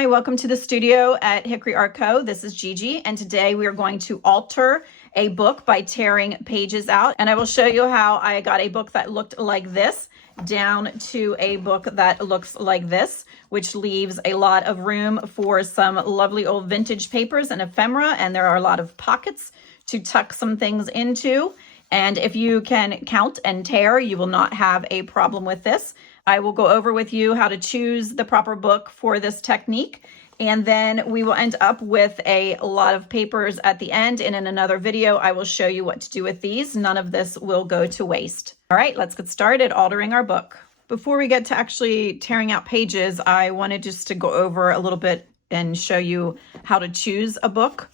Hi, welcome to the studio at Hickory Art Co. This is Gigi, and today we are going to alter a book by tearing pages out. And I will show you how I got a book that looked like this down to a book that looks like this, which leaves a lot of room for some lovely old vintage papers and ephemera, and there are a lot of pockets to tuck some things into. And if you can count and tear, you will not have a problem with this. I will go over with you how to choose the proper book for this technique, and then we will end up with a lot of papers at the end, and in another video I will show you what to do with these. None of this will go to waste. All right, let's get started altering our book. Before we get to actually tearing out pages, I wanted just to go over a little bit and show you how to choose a book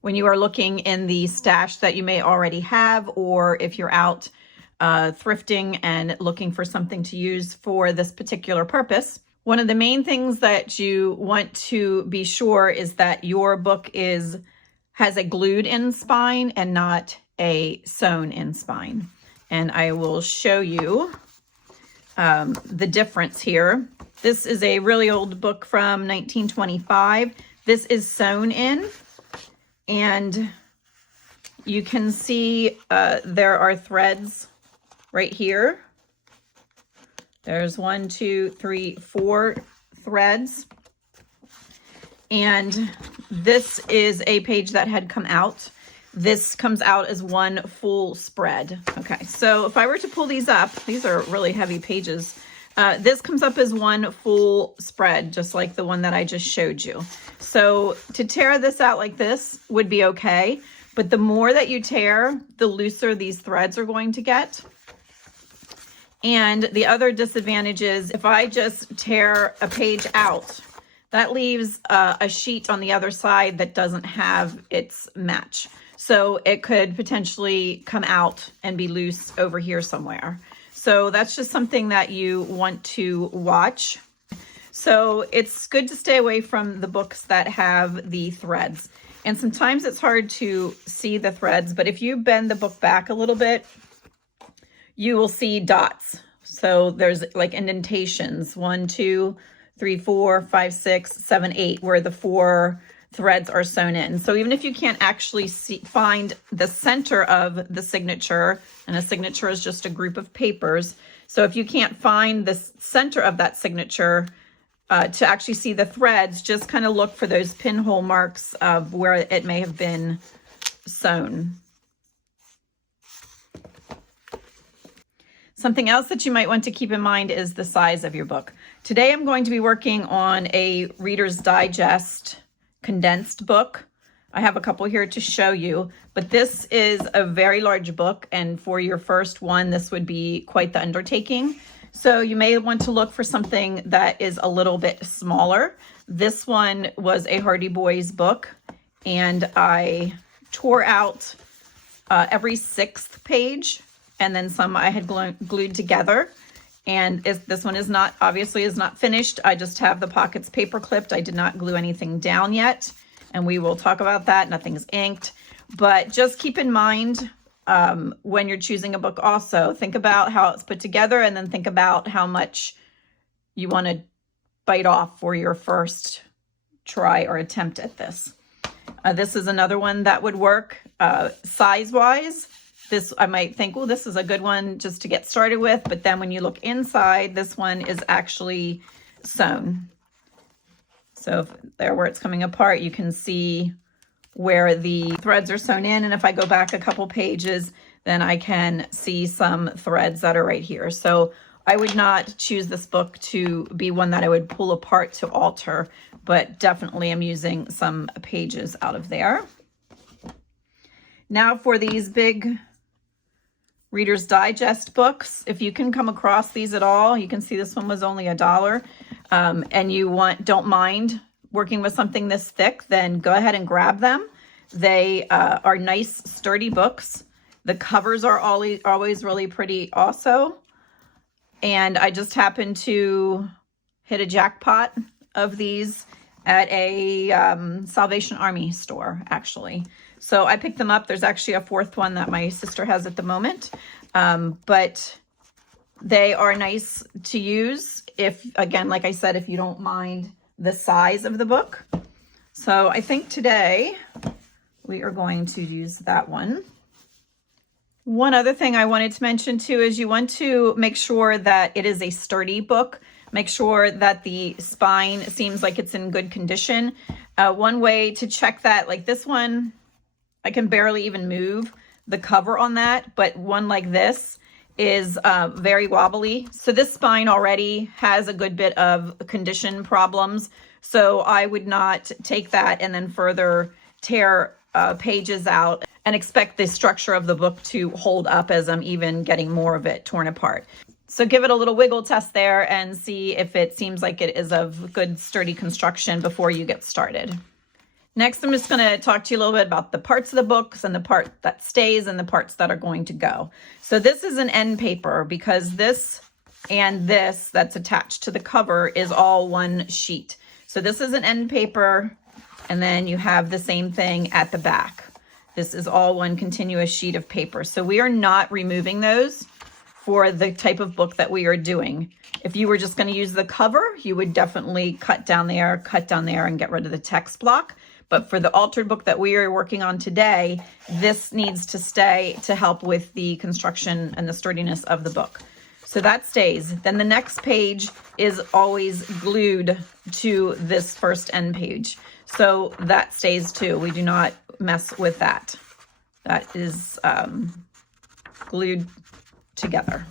when you are looking in the stash that you may already have, or if you're out thrifting and looking for something to use for this particular purpose. One of the main things that you want to be sure is that your book has a glued in spine and not a sewn in spine. And I will show you the difference here. This is a really old book from 1925. This is sewn in, and you can see there are threads right here. There's 1, 2, 3, 4 threads. And this is a page that had come out. This comes out as one full spread. Okay, so if I were to pull these up, these are really heavy pages. This comes up as one full spread, just like the one that I just showed you. So to tear this out like this would be okay, but the more that you tear, the looser these threads are going to get. And the other disadvantage is if I just tear a page out, that leaves a sheet on the other side that doesn't have its match. So it could potentially come out and be loose over here somewhere. So that's just something that you want to watch. So it's good to stay away from the books that have the threads. And sometimes it's hard to see the threads, but if you bend the book back a little bit, you will see dots. So there's like indentations, 1, 2, 3, 4, 5, 6, 7, 8, where the 4 threads are sewn in. So even if you can't actually find the center of the signature, and a signature is just a group of papers. So if you can't find the center of that signature to actually see the threads, just kind of look for those pinhole marks of where it may have been sewn. Something else that you might want to keep in mind is the size of your book. Today I'm going to be working on a Reader's Digest condensed book. I have a couple here to show you, but this is a very large book, and for your first one, this would be quite the undertaking. So you may want to look for something that is a little bit smaller. This one was a Hardy Boys book, and I tore out every 6th page, and then some I had glued together. And this one is not, obviously is not finished. I just have the pockets paper clipped. I did not glue anything down yet, and we will talk about that. Nothing's inked, but just keep in mind when you're choosing a book also, think about how it's put together, and then think about how much you want to bite off for your first try or attempt at this. This is another one that would work size-wise. This, I might think, well, this is a good one just to get started with, but then when you look inside, this one is actually sewn. So there where it's coming apart, you can see where the threads are sewn in, and if I go back a couple pages, then I can see some threads that are right here. So I would not choose this book to be one that I would pull apart to alter, but definitely I'm using some pages out of there. Now for these big Reader's Digest books, if you can come across these at all, you can see this one was only $1, and you don't mind working with something this thick, then go ahead and grab them. They are nice, sturdy books. The covers are always really pretty also. And I just happened to hit a jackpot of these at a Salvation Army store, actually. So I picked them up. There's actually a 4th one that my sister has at the moment. But they are nice to use if, again, like I said, if you don't mind the size of the book. So I think today we are going to use that one. One other thing I wanted to mention too is you want to make sure that it is a sturdy book. Make sure that the spine seems like it's in good condition. One way to check that, like this one, I can barely even move the cover on that, but one like this is very wobbly. So this spine already has a good bit of condition problems. So I would not take that and then further tear pages out and expect the structure of the book to hold up as I'm even getting more of it torn apart. So give it a little wiggle test there and see if it seems like it is of good sturdy construction before you get started. Next, I'm just going to talk to you a little bit about the parts of the books and the part that stays and the parts that are going to go. So this is an end paper because this and this that's attached to the cover is all one sheet. So this is an end paper, and then you have the same thing at the back. This is all one continuous sheet of paper. So we are not removing those for the type of book that we are doing. If you were just going to use the cover, you would definitely cut down there, and get rid of the text block. But for the altered book that we are working on today, this needs to stay to help with the construction and the sturdiness of the book. So that stays. Then the next page is always glued to this first end page. So that stays too. We do not mess with that. That is glued together.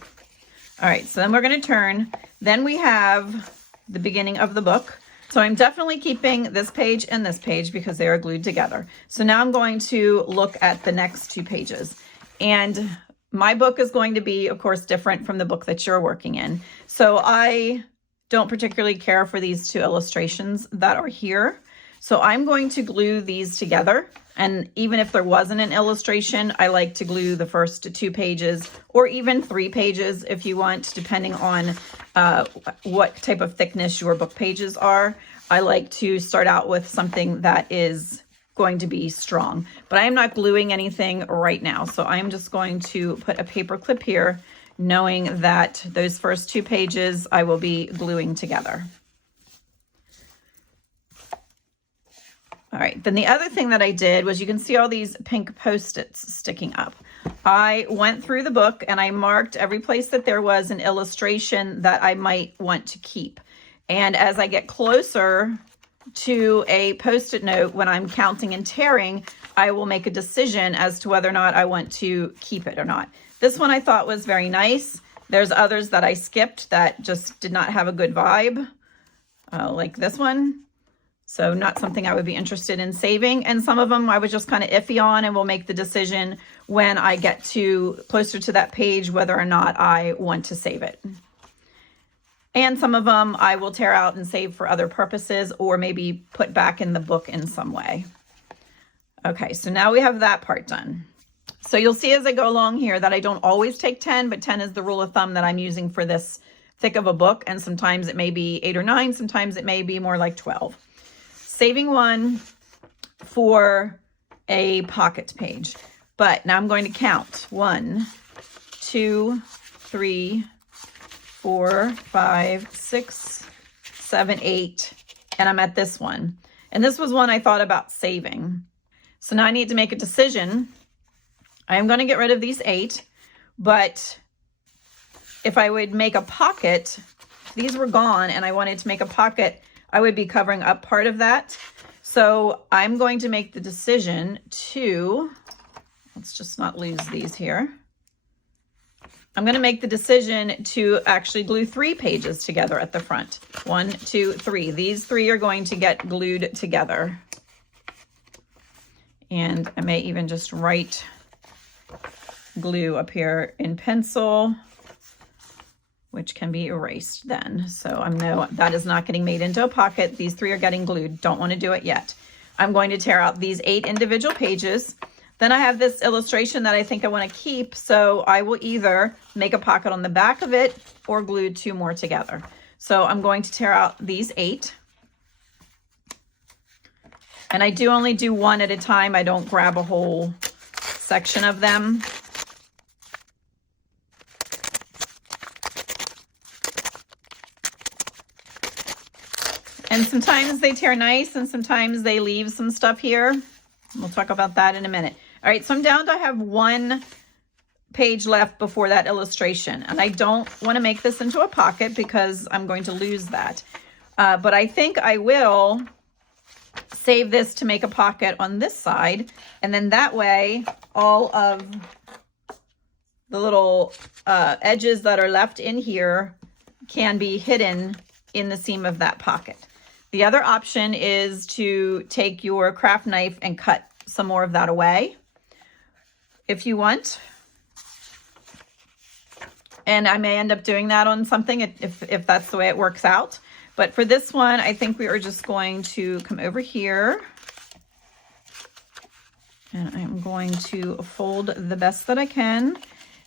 All right, so then we're going to turn. Then we have the beginning of the book. So I'm definitely keeping this page and this page because they are glued together. So now I'm going to look at the next two pages. And my book is going to be, of course, different from the book that you're working in. So I don't particularly care for these two illustrations that are here. So I'm going to glue these together. And even if there wasn't an illustration, I like to glue the first 2 pages or even 3 pages if you want, depending on what type of thickness your book pages are. I like to start out with something that is going to be strong, but I am not gluing anything right now. So I'm just going to put a paper clip here, knowing that those first 2 pages I will be gluing together. All right, then the other thing that I did was you can see all these pink Post-its sticking up. I went through the book and I marked every place that there was an illustration that I might want to keep. And as I get closer to a Post-it note, when I'm counting and tearing, I will make a decision as to whether or not I want to keep it or not. This one I thought was very nice. There's others that I skipped that just did not have a good vibe, like this one. So not something I would be interested in saving. And some of them I was just kind of iffy on, and will make the decision when I get to closer to that page whether or not I want to save it. And some of them I will tear out and save for other purposes, or maybe put back in the book in some way. Okay, so now we have that part done. So you'll see as I go along here that I don't always take 10, but 10 is the rule of thumb that I'm using for this thick of a book. And sometimes it may be 8 or 9, sometimes it may be more like 12. Saving one for a pocket page. But now I'm going to count 1, 2, 3, 4, 5, 6, 7, 8, and I'm at this one. And this was one I thought about saving. So now I need to make a decision. I am going to get rid of these 8, but if I would make a pocket, these were gone and I wanted to make a pocket, I would be covering up part of that. So I'm going to make the decision to, let's just not lose these here. I'm going to make the decision to actually glue 3 pages together at the front. 1, 2, 3. These 3 are going to get glued together. And I may even just write glue up here in pencil, which can be erased then. So I know that is not getting made into a pocket. These 3 are getting glued. Don't want to do it yet. I'm going to tear out these 8 individual pages. Then I have this illustration that I think I want to keep. So I will either make a pocket on the back of it or glue 2 more together. So I'm going to tear out these 8. And I do only do 1 at a time. I don't grab a whole section of them. And sometimes they tear nice and sometimes they leave some stuff here. We'll talk about that in a minute. All right, so I'm down to have one page left before that illustration. And I don't want to make this into a pocket because I'm going to lose that. But I think I will save this to make a pocket on this side. And then that way, all of the little edges that are left in here can be hidden in the seam of that pocket. The other option is to take your craft knife and cut some more of that away if you want. And I may end up doing that on something if that's the way it works out. But for this one, I think we are just going to come over here. And I'm going to fold the best that I can.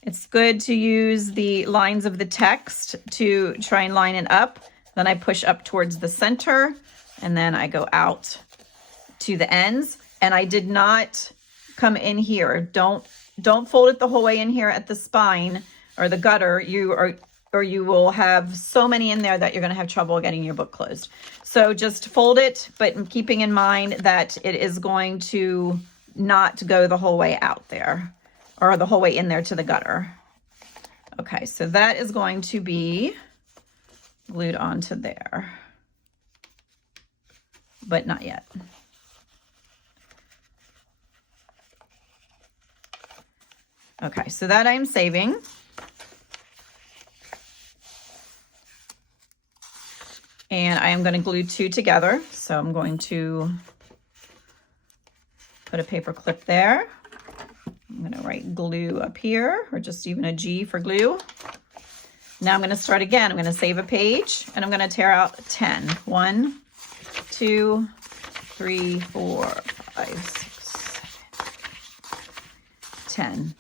It's good to use the lines of the text to try and line it up. Then I push up towards the center and then I go out to the ends. And I did not come in here. Don't fold it the whole way in here at the spine or the gutter. Or you will have so many in there that you're going to have trouble getting your book closed. So just fold it, but keeping in mind that it is going to not go the whole way out there or the whole way in there to the gutter. Okay, so that is going to be glued onto there, but not yet. Okay, so that I'm saving. And I am going to glue two together. So I'm going to put a paper clip there. I'm going to write glue up here, or just even a G for glue. Now I'm going to start again. I'm going to save a page and I'm going to tear out 10. 1, 2, 3, 4, 5, 6, 7, 10.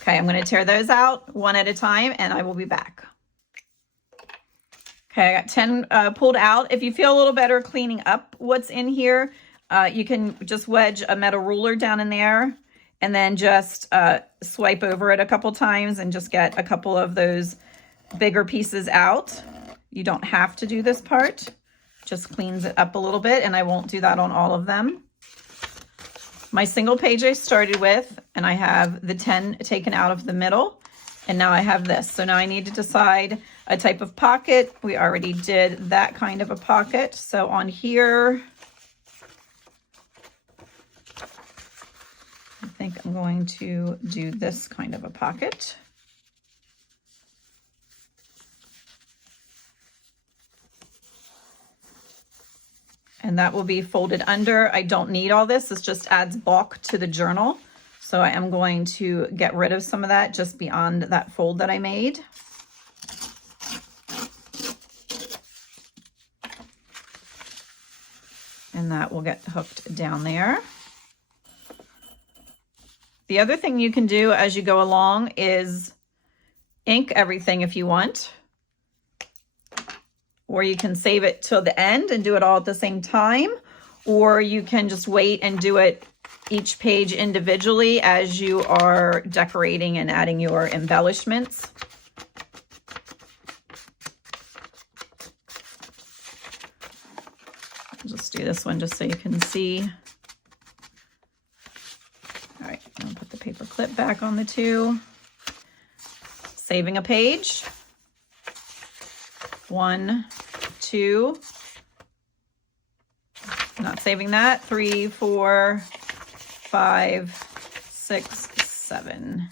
Okay, I'm going to tear those out one at a time and I will be back. Okay, I got 10 pulled out. If you feel a little better cleaning up what's in here, you can just wedge a metal ruler down in there and then just swipe over it a couple times and just get a couple of those bigger pieces out. You don't have to do this part. Just cleans it up a little bit, and I won't do that on all of them. My single page I started with, and I have the 10 taken out of the middle. And now I have this. So now I need to decide a type of pocket. We already did that kind of a pocket. So on here, I think I'm going to do this kind of a pocket. And that will be folded under. I don't need all this. This just adds bulk to the journal. So I am going to get rid of some of that just beyond that fold that I made. And that will get hooked down there. The other thing you can do as you go along is ink everything if you want. Or you can save it till the end and do it all at the same time. Or you can just wait and do it each page individually as you are decorating and adding your embellishments. I'll just do this one just so you can see. All right, I'll put the paper clip back on the two. Saving a page. 1, 2. Not saving that. 3, 4, 5, 6, 7,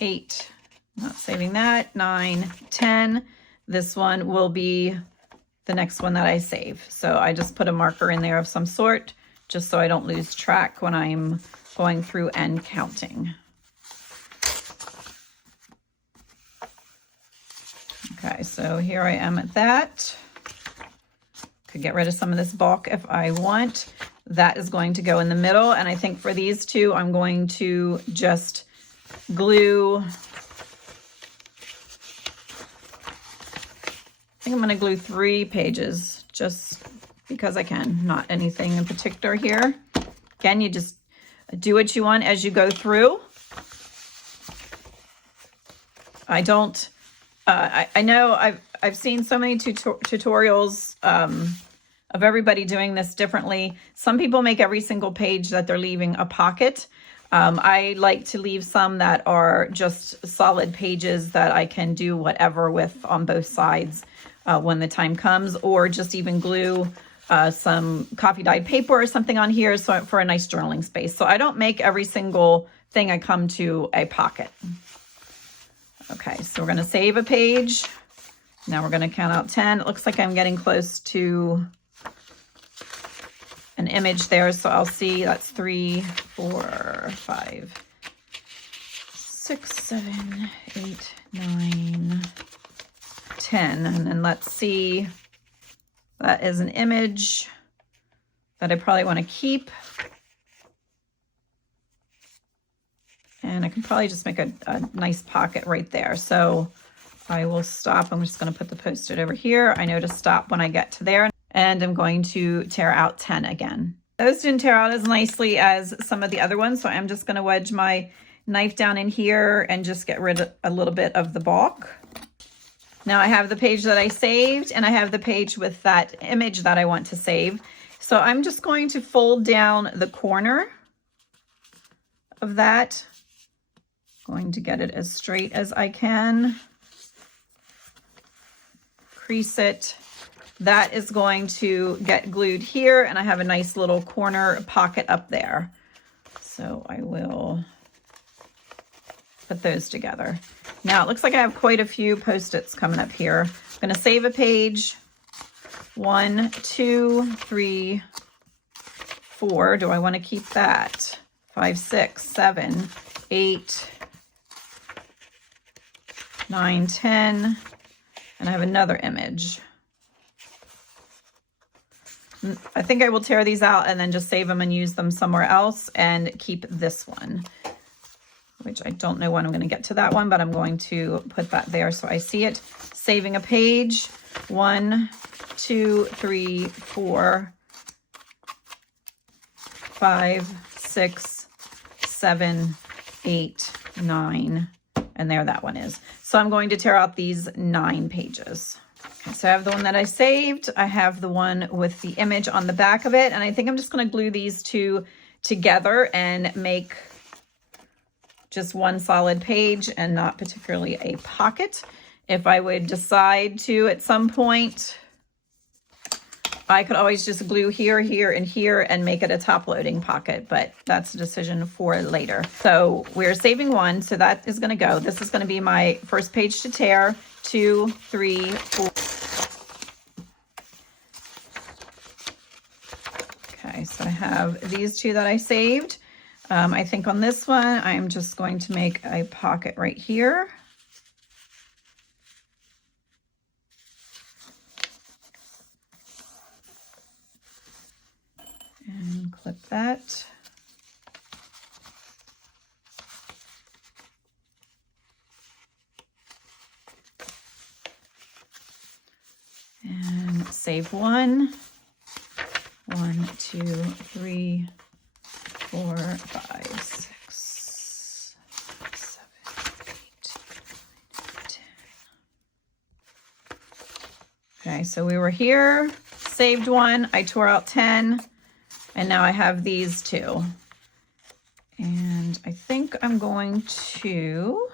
8. Not saving that. 9, 10. This one will be the next one that I save. So I just put a marker in there of some sort just so I don't lose track when I'm going through and counting. Okay, so here I am at that. Could get rid of some of this bulk if I want. That is going to go in the middle. And I think for these two, I'm going to just glue. I think I'm going to glue 3 pages just because I can, not anything in particular here. Again, you just do what you want as you go through. I don't, I know I've seen so many tutorials of everybody doing this differently. Some people make every single page that they're leaving a pocket. I like to leave some that are just solid pages that I can do whatever with on both sides when the time comes, or just even glue some coffee dyed paper or something on here so for a nice journaling space. So I don't make every single thing I come to a pocket. Okay, so we're going to save a page. Now we're going to count out 10. It looks like I'm getting close to an image there, so I'll see that's 3, 4, 5, 6, 7, 8, 9, 10. And then let's see, that is an image that I probably want to keep. And I can probably just make a nice pocket right there. So I will stop. I'm just going to put the Post-it over here. I know to stop when I get to there. And I'm going to tear out 10 again. Those didn't tear out as nicely as some of the other ones, so I'm just going to wedge my knife down in here and just get rid of a little bit of the bulk. Now I have the page that I saved, and I have the page with that image that I want to save. So I'm just going to fold down the corner of that. Going to get it as straight as I can. Crease it. That is going to get glued here, and I have a nice little corner pocket up there. So I will put those together. Now it looks like I have quite a few Post-its coming up here. I'm going to save a page. 1, 2, 3, 4. Do I want to keep that? 5, 6, 7, 8, 9, 10. And I have another image. I think I will tear these out and then just save them and use them somewhere else and keep this one, which I don't know when I'm going to get to that one, but I'm going to put that there so I see it. Saving a page. 1, 2, 3, 4, 5, 6, 7, 8, 9. And there that one is. So I'm going to tear out these 9 pages. Okay, so I have the one that I saved. I have the one with the image on the back of it. And I think I'm just going to glue these two together and make just one solid page and not particularly a pocket. If I would decide to at some point, I could always just glue here, here, and here and make it a top-loading pocket, but that's a decision for later. So we're saving one, so that is going to go. This is going to be my first page to tear. 2, 3, 4. Okay, so I have these two that I saved. I think on this one, I'm just going to make a pocket right here. And clip that. And save one. 1, 2, 3, 4, 5, 6, 7, 8, 9, 10. Okay, so we were here, saved one, I tore out 10. And now I have these two. And I think I'm going to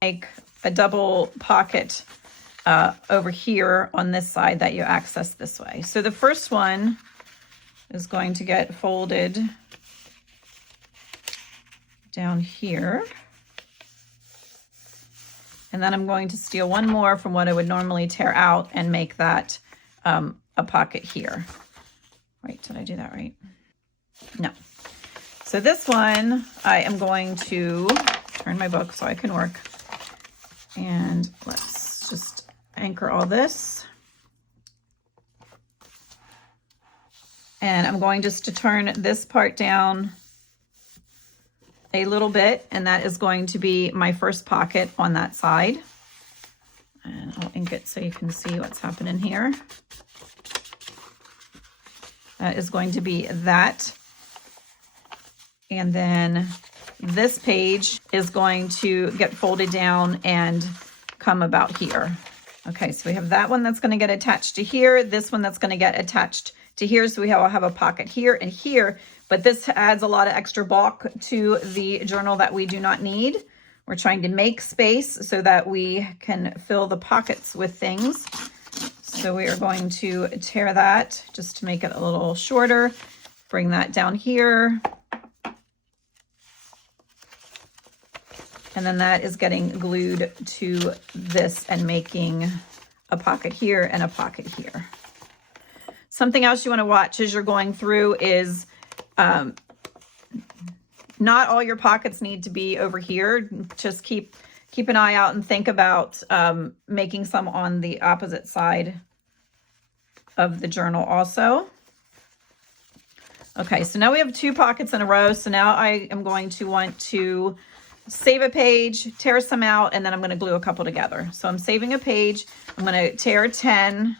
make a double pocket over here on this side that you access this way. So the first one is going to get folded down here. And then I'm going to steal one more from what I would normally tear out and make that a pocket here. Wait, did I do that right? No. So this one, I am going to turn my book so I can work. And let's just anchor all this. And I'm going just to turn this part down a little bit, and that is going to be my first pocket on that side. And I'll ink it so you can see what's happening here. That is going to be that. And then this page is going to get folded down and come about here. Okay, so we have that one that's going to get attached to here, this one that's going to get attached to here. So I'll have a pocket here and here, but this adds a lot of extra bulk to the journal that we do not need. We're trying to make space so that we can fill the pockets with things. So we are going to tear that just to make it a little shorter. Bring that down here. And then that is getting glued to this and making a pocket here and a pocket here. Something else you want to watch as you're going through is not all your pockets need to be over here. Just keep an eye out and think about making some on the opposite side of the journal also. Okay, so now we have 2 pockets in a row. So now I am going to want to save a page, tear some out, and then I'm going to glue a couple together. So I'm saving a page. I'm going to tear 10.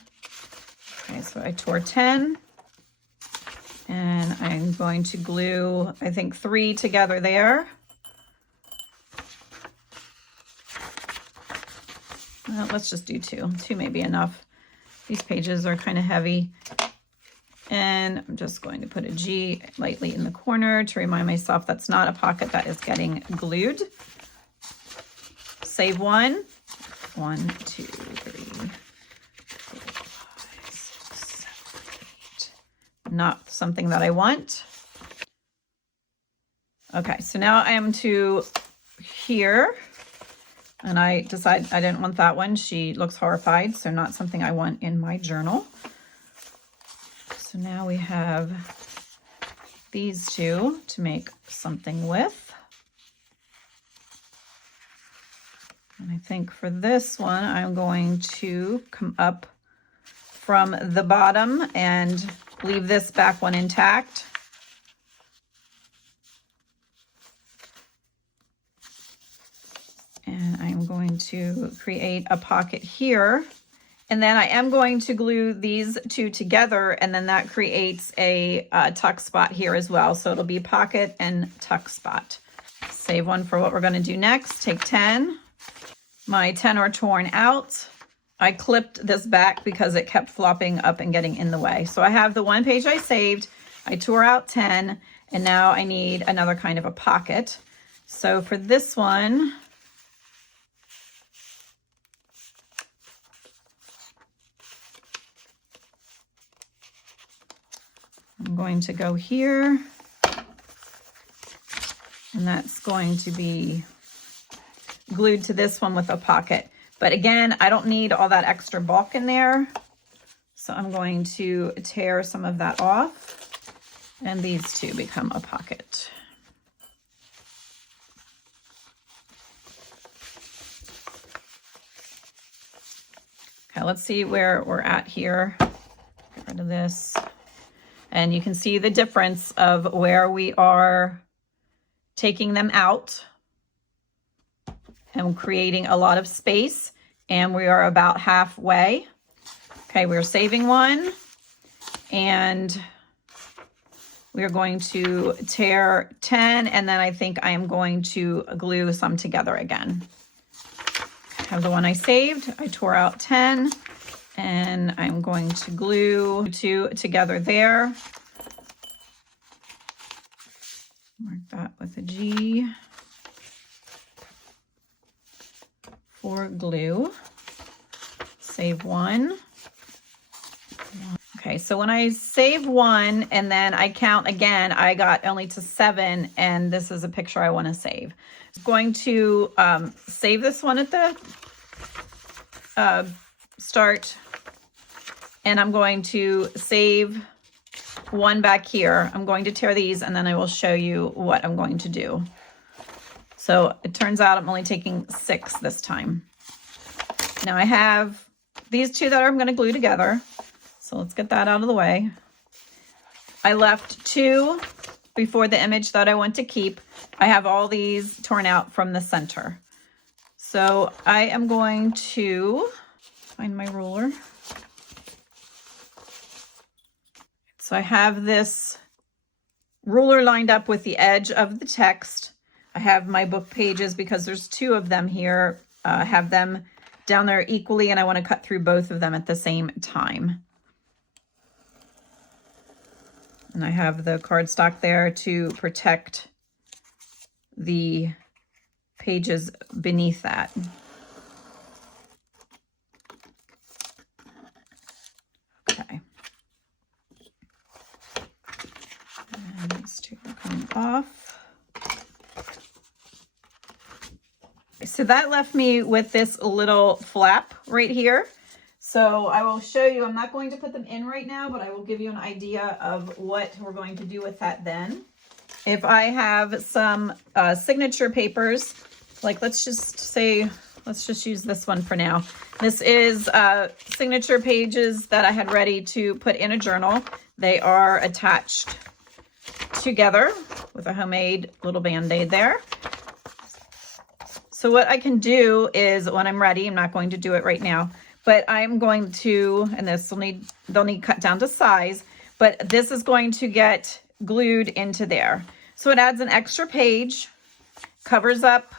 Okay, so I tore 10. And I'm going to glue, I think, 3 together there. Well, let's just do 2. 2 may be enough. These pages are kind of heavy. And I'm just going to put a G lightly in the corner to remind myself that's not a pocket that is getting glued. Save 1. 1, 2, 3, 4, 5, 6, 7, 8. Not something that I want. Okay, so now I am to here. And I decided I didn't want that one. She looks horrified, so not something I want in my journal. So now we have these 2 to make something with. And I think for this one, I'm going to come up from the bottom and leave this back one intact. And I'm going to create a pocket here. And then I am going to glue these 2 together, and then that creates a tuck spot here as well. So it'll be pocket and tuck spot. Save one for what we're going to do next. Take 10. My 10 are torn out. I clipped this back because it kept flopping up and getting in the way. So I have the 1 page I saved. I tore out 10, and now I need another kind of a pocket. So for this one, I'm going to go here, and that's going to be glued to this one with a pocket. But again, I don't need all that extra bulk in there. So I'm going to tear some of that off, and these 2 become a pocket. Okay, let's see where we're at here. Get rid of this. And you can see the difference of where we are taking them out and creating a lot of space. And we are about halfway. Okay, we're saving 1. And we are going to tear 10. And then I think I am going to glue some together again. I have the one I saved. I tore out 10. And I'm going to glue 2 together there. Mark that with a G for glue. Save 1. Okay, so when I save 1 and then I count again, I got only to 7, and this is a picture I want to save. I'm going to save this one at the start, and I'm going to save 1 back here. I'm going to tear these, and then I will show you what I'm going to do. So it turns out I'm only taking 6 this time. Now I have these 2 that I'm going to glue together. So let's get that out of the way. I left 2 before the image that I want to keep. I have all these torn out from the center. So I am going to find my ruler. So I have this ruler lined up with the edge of the text. I have my book pages because there's 2 of them here. Have them down there equally, and I want to cut through both of them at the same time. And I have the cardstock there to protect the pages beneath that. Okay. And these two are coming off. So that left me with this little flap right here. So I will show you, I'm not going to put them in right now, but I will give you an idea of what we're going to do with that then. If I have some signature papers, like let's just use this one for now. This is signature pages that I had ready to put in a journal. They are attached together with a homemade little Band-Aid there. So what I can do is when I'm ready, I'm not going to do it right now, but I'm going to, and they'll need cut down to size, but this is going to get glued into there. So it adds an extra page, covers up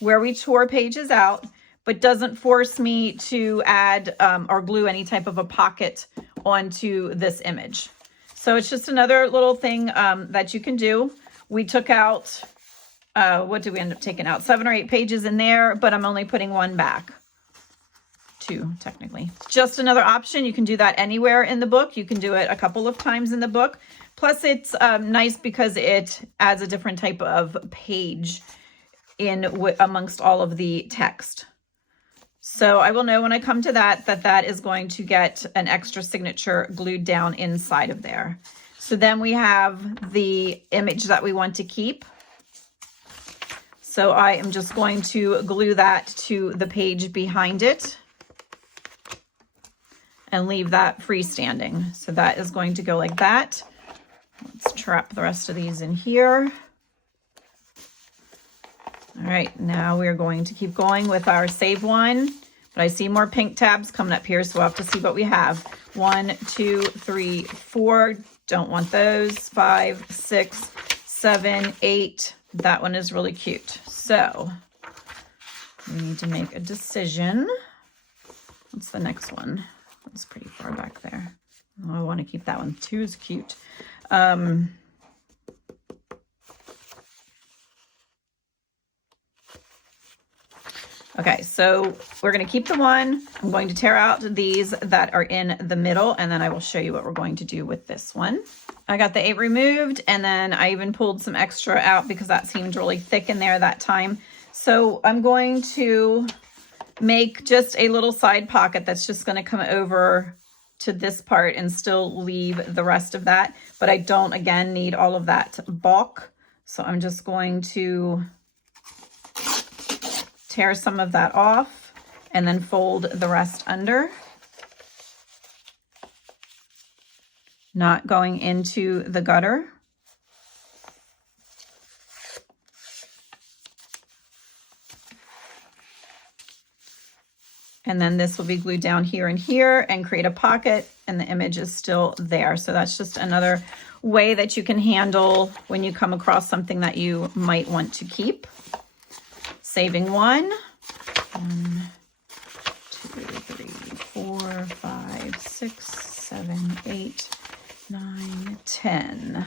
where we tore pages out, but doesn't force me to add or glue any type of a pocket onto this image. So it's just another little thing that you can do. We took out, what did we end up taking out? 7 or 8 pages in there, but I'm only putting 1 back. 2 technically. Just another option. You can do that anywhere in the book. You can do it a couple of times in the book. Plus it's nice because it adds a different type of page in amongst all of the text. So I will know when I come to that is going to get an extra signature glued down inside of there. So then we have the image that we want to keep. So I am just going to glue that to the page behind it and leave that freestanding. So that is going to go like that. Let's trap the rest of these in here. All right, now we're going to keep going with our save one, but I see more pink tabs coming up here, so we'll have to see what we have. 1, 2, 3, 4, don't want those. 5, 6, 7, 8. That one is really cute. So we need to make a decision. What's the next one? That's pretty far back there. Oh, I want to keep that one. 2 is cute. Okay, so we're going to keep the one. I'm going to tear out these that are in the middle, and then I will show you what we're going to do with this one. I got the 8 removed, and then I even pulled some extra out because that seemed really thick in there that time. So I'm going to make just a little side pocket that's just going to come over to this part and still leave the rest of that. But I don't, again, need all of that bulk. So I'm just going to tear some of that off and then fold the rest under. Not going into the gutter. And then this will be glued down here and here and create a pocket, and the image is still there. So that's just another way that you can handle when you come across something that you might want to keep. Saving 1, 1, 2, 3, 4, 5, 6, 7, 8, 9, 10.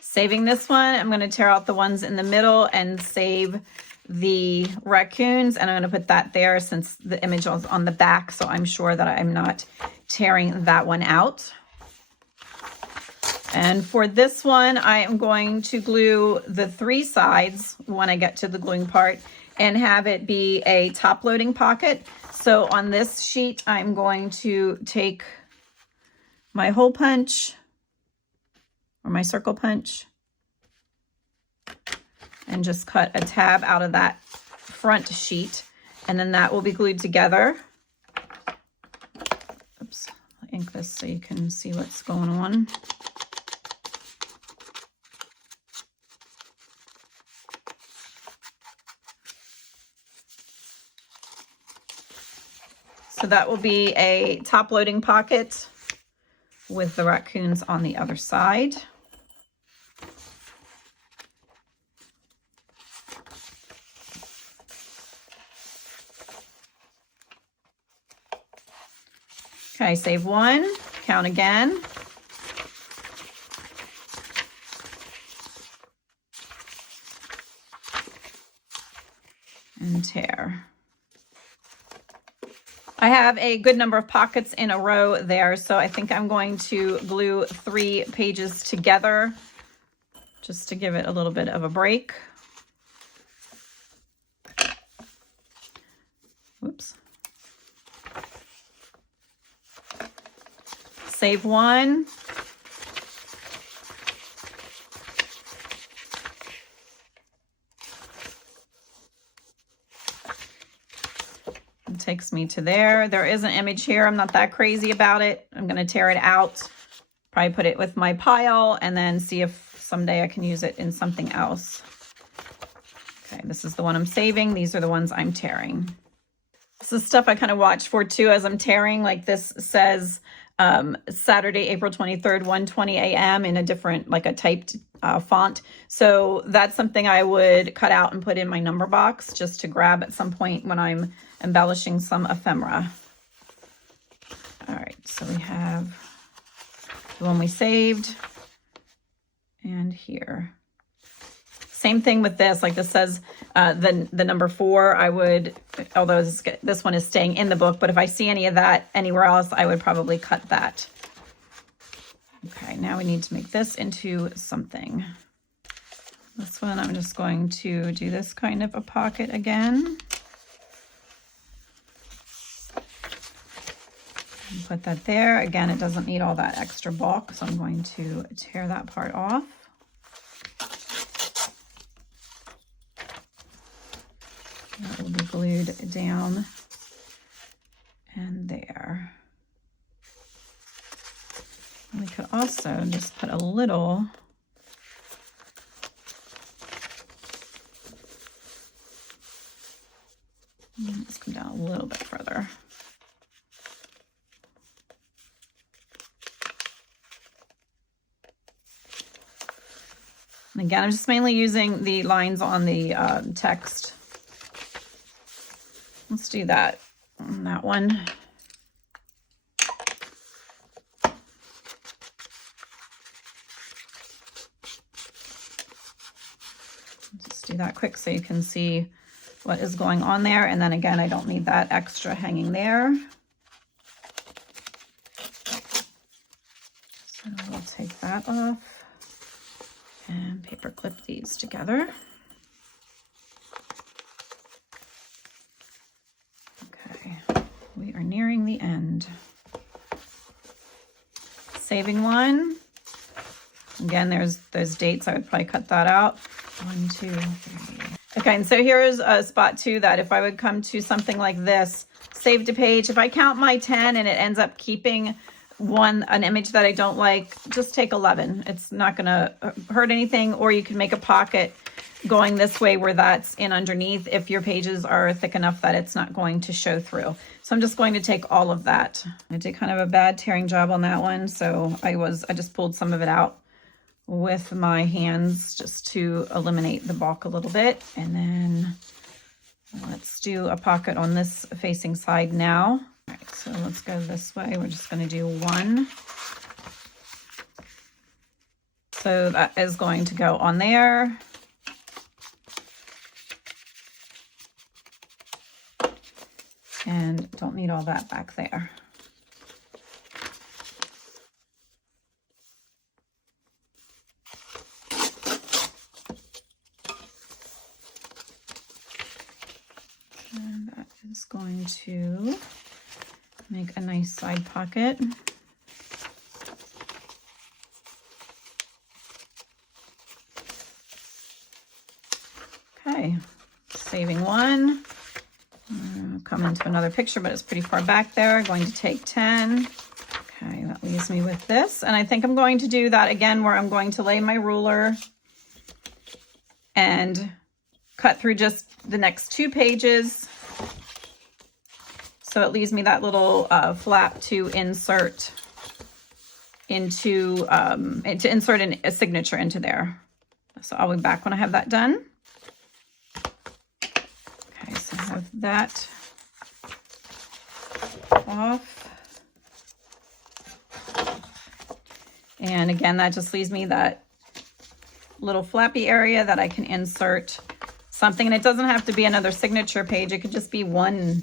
Saving this one, I'm going to tear out the ones in the middle and save the raccoons, and I'm going to put that there since the image was on the back, so I'm sure that I'm not tearing that one out. And for this one, I am going to glue the 3 sides when I get to the gluing part and have it be a top loading pocket. So on this sheet, I'm going to take my hole punch or my circle punch and just cut a tab out of that front sheet, and then that will be glued together. Oops, I'll ink this so you can see what's going on. So that will be a top loading pocket with the raccoons on the other side. Okay, save 1, count again. and tear. I have a good number of pockets in a row there, so I think I'm going to glue 3 pages together just to give it a little bit of a break. Oops. Save one. It takes me to there. There is an image here. I'm not that crazy about it. I'm going to tear it out, probably put it with my pile, and then see if someday I can use it in something else. Okay, this is the one I'm saving. These are the ones I'm tearing. This is stuff I kind of watch for too as I'm tearing. Like this says Saturday, April 23rd, 1:20 a.m. in a different, like a typed font. So that's something I would cut out and put in my number box just to grab at some point when I'm embellishing some ephemera. All right, so we have the one we saved and here. Same thing with this, like this says the number 4, I would, although this one is staying in the book, but if I see any of that anywhere else, I would probably cut that. Okay, now we need to make this into something. This one, I'm just going to do this kind of a pocket again. And put that there. Again, it doesn't need all that extra bulk, so I'm going to tear that part off. That will be glued down and there. And we could also just put a little let's come down a little bit further. And again, I'm just mainly using the lines on the text. Let's do that on that one. Just do that quick so you can see what is going on there. And then again, I don't need that extra hanging there. So we'll take that off and paper clip these together. We are nearing the end. Saving one. Again, there's those dates. I would probably cut that out. 1, 2, 3. Okay, and so here's a spot too that if I would come to something like this, saved a page, if I count my 10 and it ends up keeping an image that I don't like, just take 11. It's not gonna hurt anything, or you can make a pocket going this way where that's in underneath if your pages are thick enough that it's not going to show through. So I'm just going to take all of that. I did kind of a bad tearing job on that one, so I just pulled some of it out with my hands just to eliminate the bulk a little bit. And then let's do a pocket on this facing side now. All right, so let's go this way. We're just going to do 1. So that is going to go on there. And don't need all that back there. And that is going to make a nice side pocket. Okay, saving one. Come into another picture, but it's pretty far back there. Going to take 10. Okay, that leaves me with this. And I think I'm going to do that again where I'm going to lay my ruler and cut through just the next 2 pages. So it leaves me that little flap to insert into, to insert a signature into there. So I'll be back when I have that done. Okay, so I have that off. And again, that just leaves me that little flappy area that I can insert something. And it doesn't have to be another signature page. It could just be one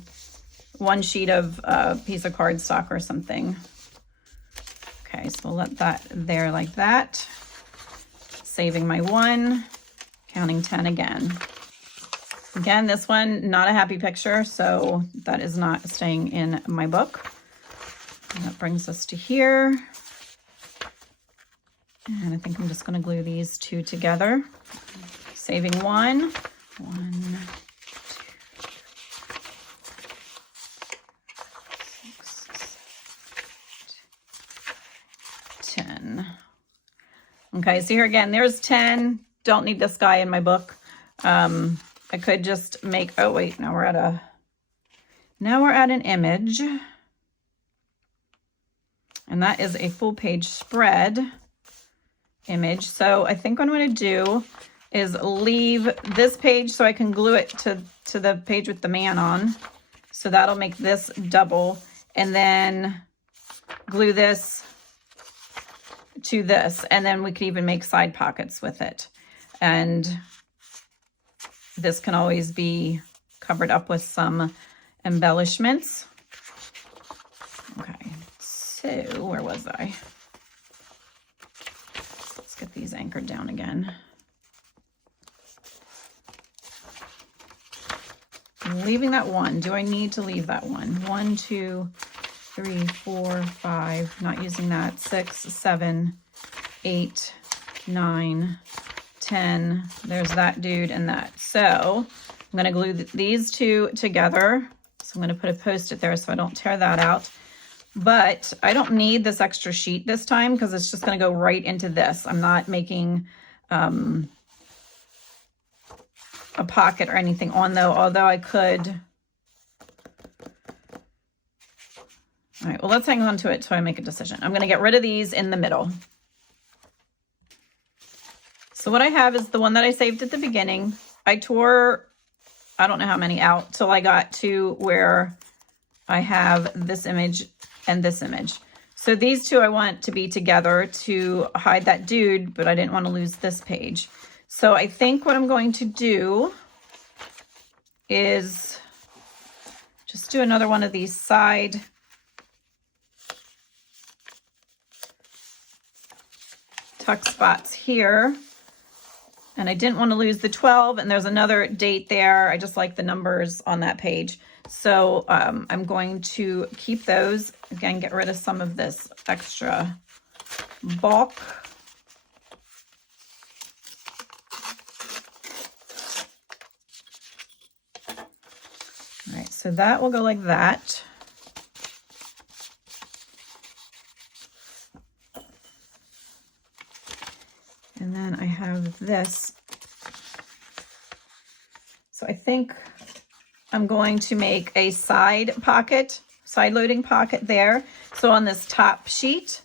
sheet of piece of cardstock or something. Okay, so we'll let that there like that. Saving my 1, counting 10 again. Again, this one, not a happy picture, so that is not staying in my book. And that brings us to here. And I think I'm just going to glue these 2 together. Saving 1. 1, 2, 6, 7, 10. Okay, so here again, there's 10. Don't need this guy in my book. I could just make, oh wait, now we're at an image. And that is a full page spread image. So I think what I'm going to do is leave this page so I can glue it to the page with the man on. So that'll make this double, and then glue this to this, and then we could even make side pockets with it. And this can always be covered up with some embellishments. Okay, so where was I? Let's get these anchored down again. I'm leaving that 1. Do I need to leave that 1? 1, 2, 3, 4, 5. Not using that. 6, 7, 8, 9, 10. There's that dude and that. So I'm going to glue these 2 together. So I'm going to put a Post-it there so I don't tear that out. But I don't need this extra sheet this time because it's just going to go right into this. I'm not making a pocket or anything on though, although I could. All right, well, let's hang on to it till I make a decision. I'm going to get rid of these in the middle. So what I have is the one that I saved at the beginning. I tore, I don't know how many out till I got to where I have this image and this image. So these 2 I want to be together to hide that dude, but I didn't want to lose this page. So I think what I'm going to do is just do another one of these side tuck spots here. And I didn't want to lose the 12, and there's another date there. I just like the numbers on that page. So I'm going to keep those. Again, get rid of some of this extra bulk. All right, so that will go like that. And then I have this. So I think I'm going to make a side pocket, side loading pocket there. So on this top sheet,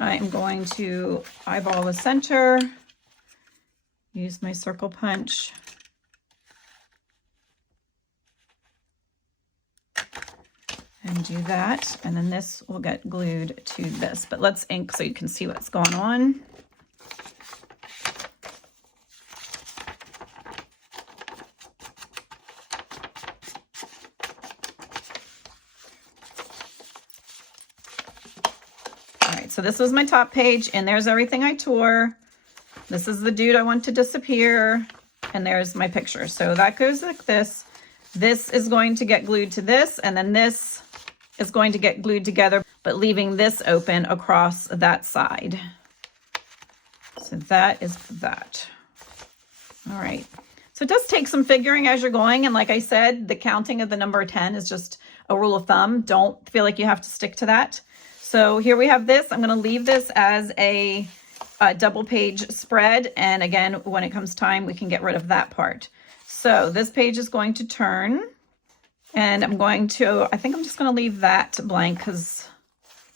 I'm going to eyeball the center, use my circle punch. And do that. And then this will get glued to this. But let's ink so you can see what's going on. So this was my top page, and there's everything I tore. This is the dude I want to disappear, and there's my picture. So that goes like this. This is going to get glued to this, and then this is going to get glued together, but leaving this open across that side. So that is that. All right. So it does take some figuring as you're going, and like I said, the counting of the number 10 is just a rule of thumb. Don't feel like you have to stick to that. So here we have this. I'm going to leave this as a double page spread. And again, when it comes time, we can get rid of that part. So this page is going to turn, and I'm going to, I think I'm just going to leave that blank because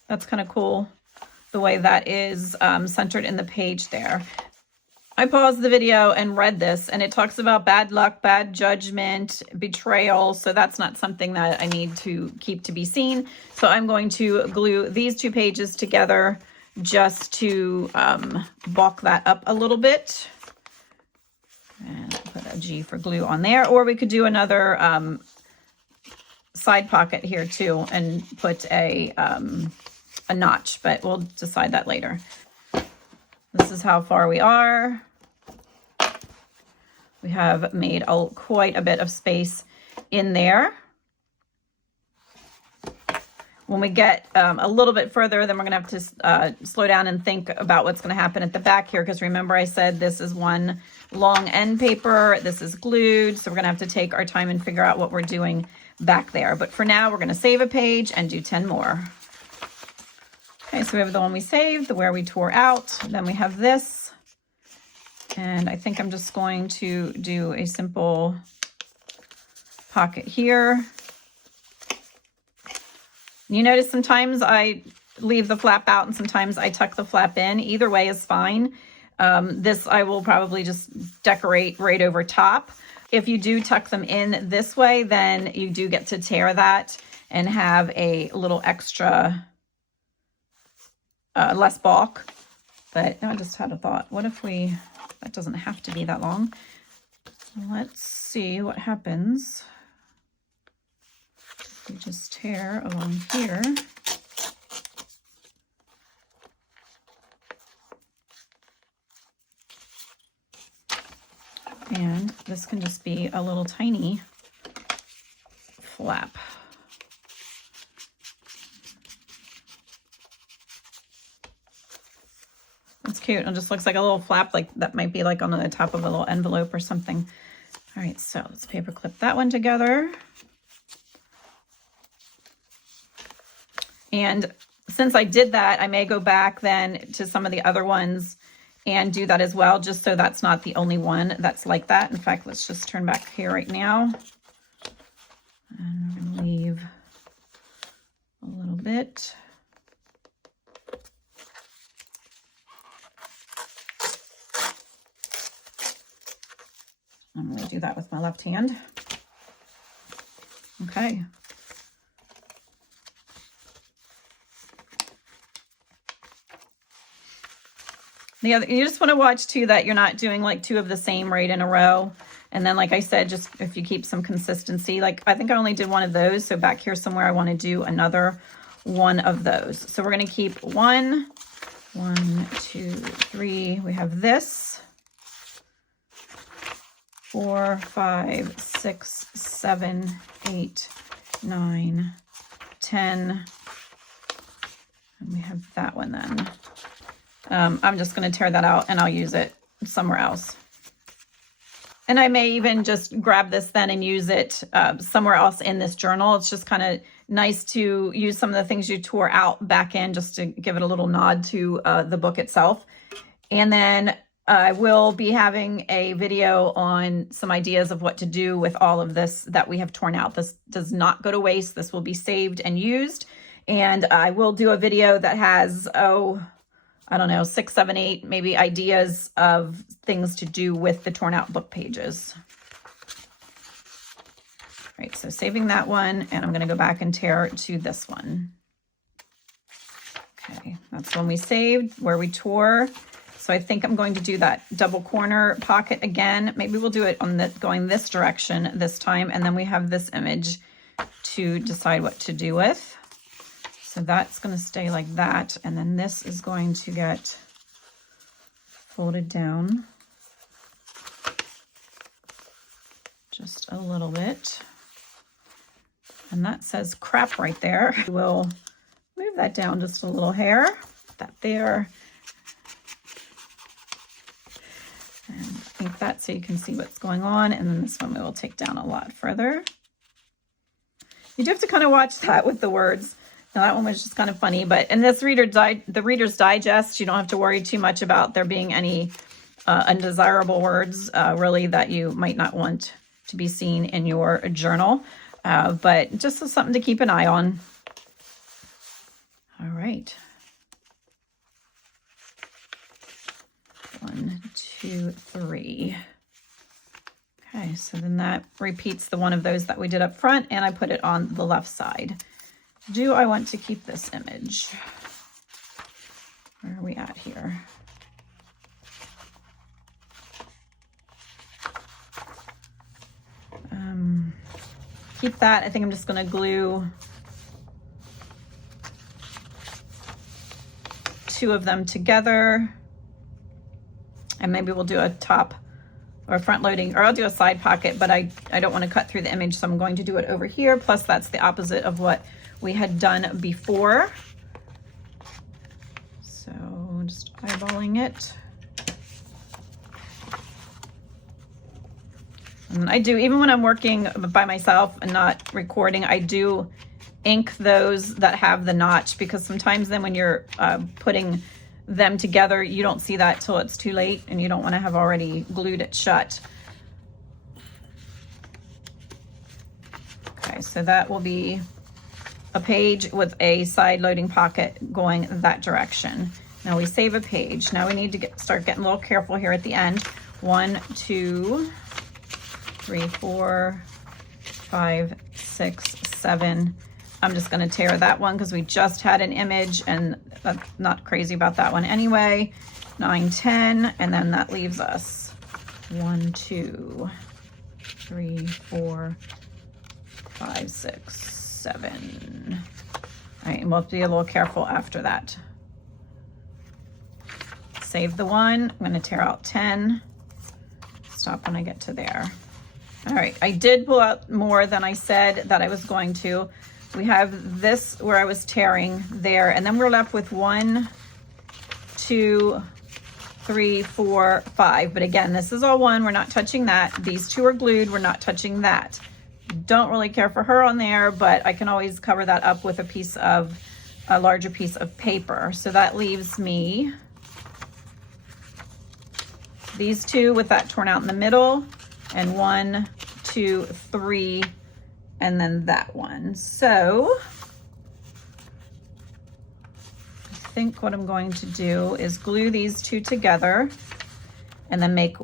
that's kind of cool the way that is centered in the page there. I paused the video and read this, and it talks about bad luck, bad judgment, betrayal. So that's not something that I need to keep to be seen. So I'm going to glue these 2 pages together just to bulk that up a little bit. And put G for glue on there, or we could do another side pocket here too and put a notch, but we'll decide that later. This is how far we are. We have made quite a bit of space in there. When we get a little bit further, then we're going to have to slow down and think about what's going to happen at the back here, because remember I said this is one long end paper, this is glued, so we're going to have to take our time and figure out what we're doing back there. But for now, we're going to save a page and do 10 more. Okay, so we have the one we saved, the where we tore out, then we have this, and I think I'm just going to do a simple pocket here. You notice sometimes I leave the flap out and sometimes I tuck the flap in. Either way is fine. This I will probably just decorate right over top. If you do tuck them in this way, then you do get to tear that and have a little extra, less bulk. But I just had a thought. What if that doesn't have to be that long. Let's see what happens. We just tear along here. And this can just be a little tiny flap. That's cute. It just looks like a little flap, like that might be like on the top of a little envelope or something. All right, so let's paper clip that one together. And since I did that, I may go back then to some of the other ones and do that as well, just so that's not the only one that's like that. In fact, let's just turn back here right now. And I'm gonna leave a little bit. I'm gonna do that with my left hand. Okay. The other, you just want to watch too that you're not doing like two of the same right in a row. And then, like I said, just if you keep some consistency, like I think I only did one of those. So back here somewhere, I want to do another one of those. So we're going to keep 1, 2, 3. We have this. 4, 5, 6, 7, 8, 9, 10. And we have that one then. I'm just going to tear that out and I'll use it somewhere else. And I may even just grab this then and use it somewhere else in this journal. It's just kind of nice to use some of the things you tore out back in just to give it a little nod to the book itself. And then I will be having a video on some ideas of what to do with all of this that we have torn out. This does not go to waste. This will be saved and used. And I will do a video that has, I don't know, 6, 7, 8 maybe ideas of things to do with the torn out book pages. All right, so saving that one, and I'm going to go back and tear to this one. Okay, that's one we saved where we tore. So I think I'm going to do that double corner pocket again. Maybe we'll do it on going this direction this time, and then we have this image to decide what to do with. So that's going to stay like that. And then this is going to get folded down just a little bit. And that says crap right there. We'll move that down just a little hair, put that there. And I think that so you can see what's going on. And then this one we will take down a lot further. You do have to kind of watch that with the words. Now that one was just kind of funny, but in this the Reader's Digest, you don't have to worry too much about there being any undesirable words really that you might not want to be seen in your journal, but just something to keep an eye on. All right. 1, 2, 3. Okay, so then that repeats the one of those that we did up front, and I put it on the left side. Do I want to keep this image? Where are we at here? keep that. I think I'm just going to glue 2 of them together. And maybe we'll do a top or front loading, or I'll do a side pocket, but I don't want to cut through the image, so I'm going to do it over here. Plus that's the opposite of what we had done before. So just eyeballing it. And I do, even when I'm working by myself and not recording, I do ink those that have the notch, because sometimes then when you're putting them together, you don't see that till it's too late, and you don't want to have already glued it shut. Okay, so that will be a page with a side loading pocket going that direction. Now we save a page. Now we need to start getting a little careful here at the end. 1, 2, 3, 4, 5, 6, 7. I'm just going to tear that one because we just had an image, and I'm not crazy about that one anyway. 9, 10, and then that leaves us 1, 2, 3, 4, 5, 6, 7. All right, and we'll be a little careful after that. Save the one. I'm going to tear out 10. Stop when I get to there. All right, I did pull out more than I said that I was going to. We have this where I was tearing there, and then we're left with 1, 2, 3, 4, 5. But again, this is all one. We're not touching that. These 2 are glued. We're not touching that. Don't really care for her on there, but I can always cover that up with a larger piece of paper. So that leaves me these 2 with that torn out in the middle, and 1, 2, 3, and then that one. So I think what I'm going to do is glue these 2 together, and then make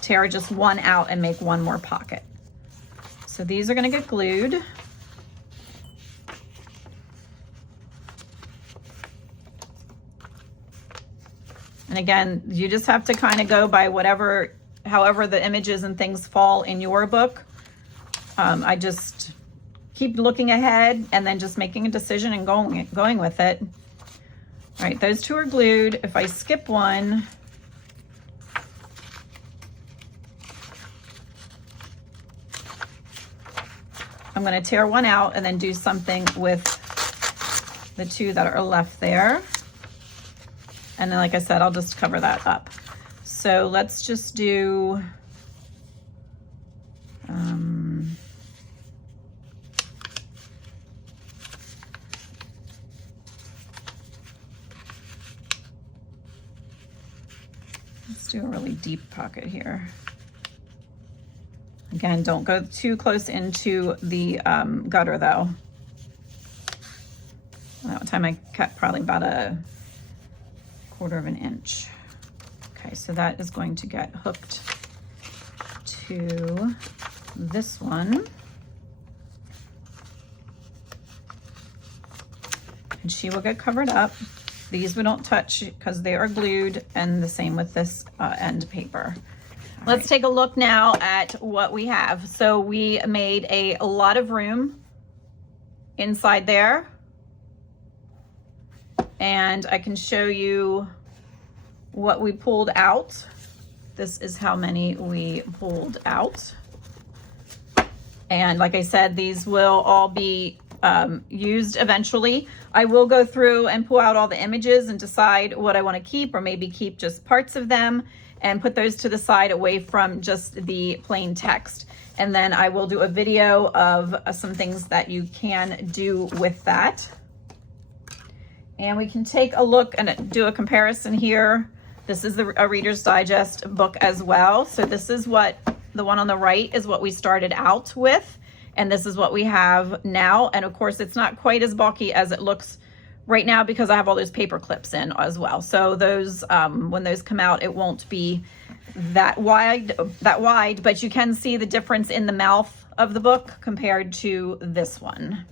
tear just one out and make one more pocket. So these are going to get glued. And again, you just have to kind of go by however the images and things fall in your book. I just keep looking ahead and then just making a decision and going with it. All right, those 2 are glued. If I skip one, I'm going to tear one out and then do something with the 2 that are left there. And then, like I said, I'll just cover that up. So let's just do, let's do a really deep pocket here. Again, don't go too close into the gutter though. That time I cut probably about a 1/4 of an inch. Okay, so that is going to get hooked to this one. And she will get covered up. These we don't touch because they are glued, and the same with this end paper. Let's take a look now at what we have. So we made a lot of room inside there. And I can show you what we pulled out. This is how many we pulled out. And like I said, these will all be used eventually. I will go through and pull out all the images and decide what I want to keep, or maybe keep just parts of them and put those to the side away from just the plain text. And then I will do a video of some things that you can do with that. And we can take a look and do a comparison here. This is a Reader's Digest book as well. So this is what, the one on the right is what we started out with. And this is what we have now. And of course, it's not quite as bulky as it looks right now because I have all those paper clips in as well. So those, when those come out, it won't be that wide, but you can see the difference in the mouth of the book compared to this one.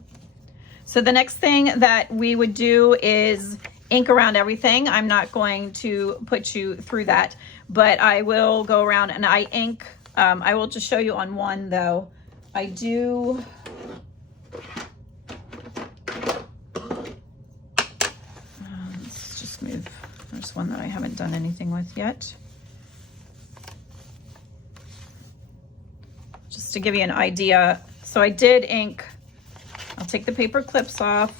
So the next thing that we would do is ink around everything. I'm not going to put you through that, but I will go around and I ink. I will just show you on one though. I do let's just move. There's one that I haven't done anything with yet. Just to give you an idea. So I did ink, I'll take the paper clips off.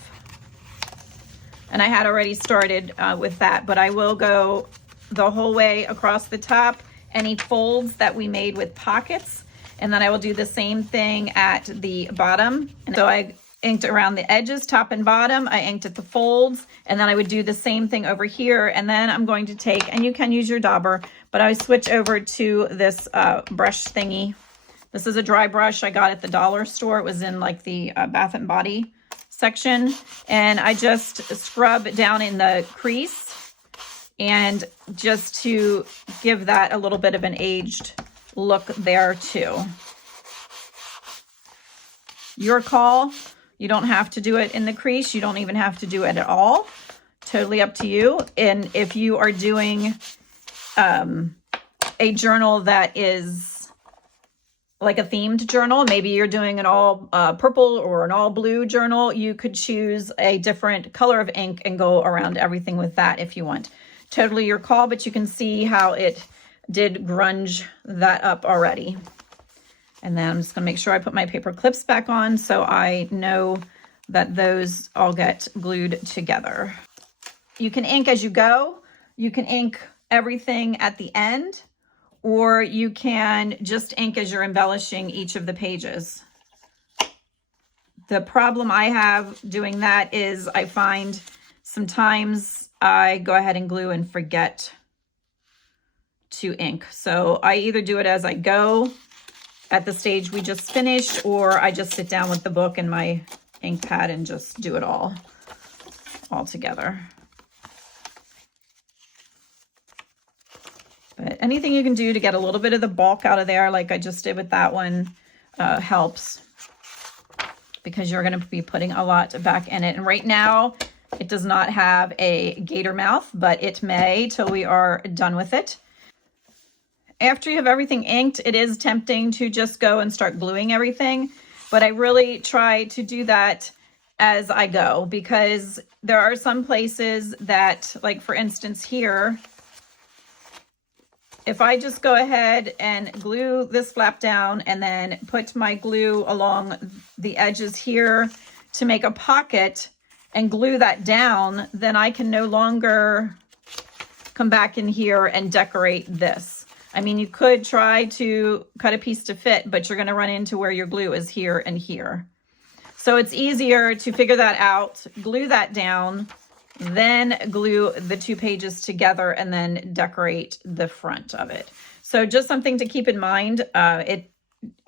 And I had already started with that, but I will go the whole way across the top, any folds that we made with pockets. And then I will do the same thing at the bottom. And so I inked around the edges, top and bottom. I inked at the folds, and then I would do the same thing over here. And then I'm going to take, and you can use your dauber, but I switch over to this brush thingy. This is a dry brush I got at the dollar store. It was in like the Bath and Body section, and I just scrub down in the crease, and just to give that a little bit of an aged look there too. Your call. You don't have to do it in the crease. You don't even have to do it at all. Totally up to you. And if you are doing a journal that is like a themed journal, maybe you're doing an all purple or an all blue journal, you could choose a different color of ink and go around everything with that if you want. Totally your call, but you can see how it did grunge that up already. And then I'm just gonna make sure I put my paper clips back on so I know that those all get glued together. You can ink as you go. You can ink everything at the end, or you can just ink as you're embellishing each of the pages. The problem I have doing that is I find sometimes I go ahead and glue and forget to ink. So I either do it as I go at the stage we just finished, or I just sit down with the book and my ink pad and just do it all together. But anything you can do to get a little bit of the bulk out of there, like I just did with that one, helps, because you're going to be putting a lot back in it. And right now, it does not have a gator mouth, but it may till we are done with it. After you have everything inked, it is tempting to just go and start gluing everything, but I really try to do that as I go, because there are some places that, like for instance here, if I just go ahead and glue this flap down and then put my glue along the edges here to make a pocket and glue that down, then I can no longer come back in here and decorate this. I mean, you could try to cut a piece to fit, but you're going to run into where your glue is here and here. So it's easier to figure that out, glue that down, then glue the two pages together, and then decorate the front of it. So just something to keep in mind. I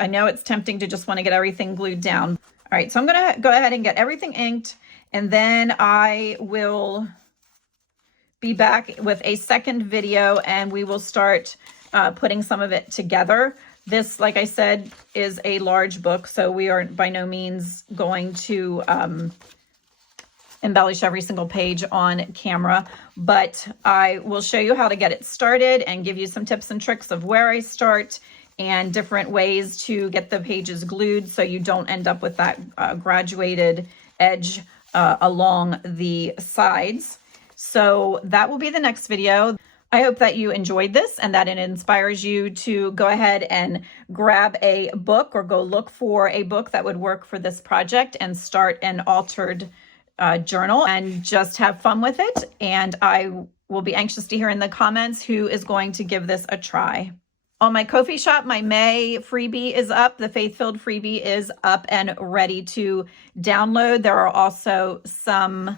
know it's tempting to just want to get everything glued down. All right, so I'm going to go ahead and get everything inked, and then I will be back with a second video, and we will start putting some of it together. This, like I said, is a large book, so we are by no means going to embellish every single page on camera, but I will show you how to get it started and give you some tips and tricks of where I start and different ways to get the pages glued so you don't end up with that graduated edge along the sides. So that will be the next video. I hope that you enjoyed this and that it inspires you to go ahead and grab a book or go look for a book that would work for this project and start an altered journal and just have fun with it. And I will be anxious to hear in the comments who is going to give this a try. On my Ko-fi shop, my May freebie is up. The Faith-Filled freebie is up and ready to download. There are also some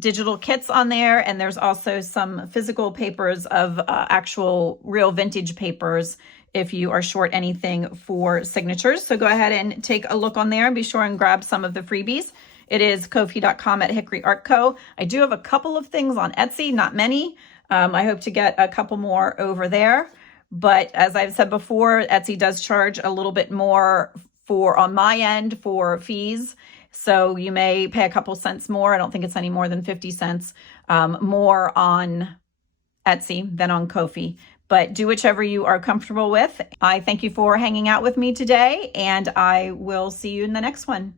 digital kits on there, and there's also some physical papers of actual real vintage papers if you are short anything for signatures. So go ahead and take a look on there and be sure and grab some of the freebies. It is Ko-fi.com at Hickory Art Co. I do have a couple of things on Etsy, not many. I hope to get a couple more over there. But as I've said before, Etsy does charge a little bit more on my end for fees. So you may pay a couple cents more. I don't think it's any more than 50 cents more on Etsy than on Ko-fi. but do whichever you are comfortable with. I thank you for hanging out with me today, and I will see you in the next one.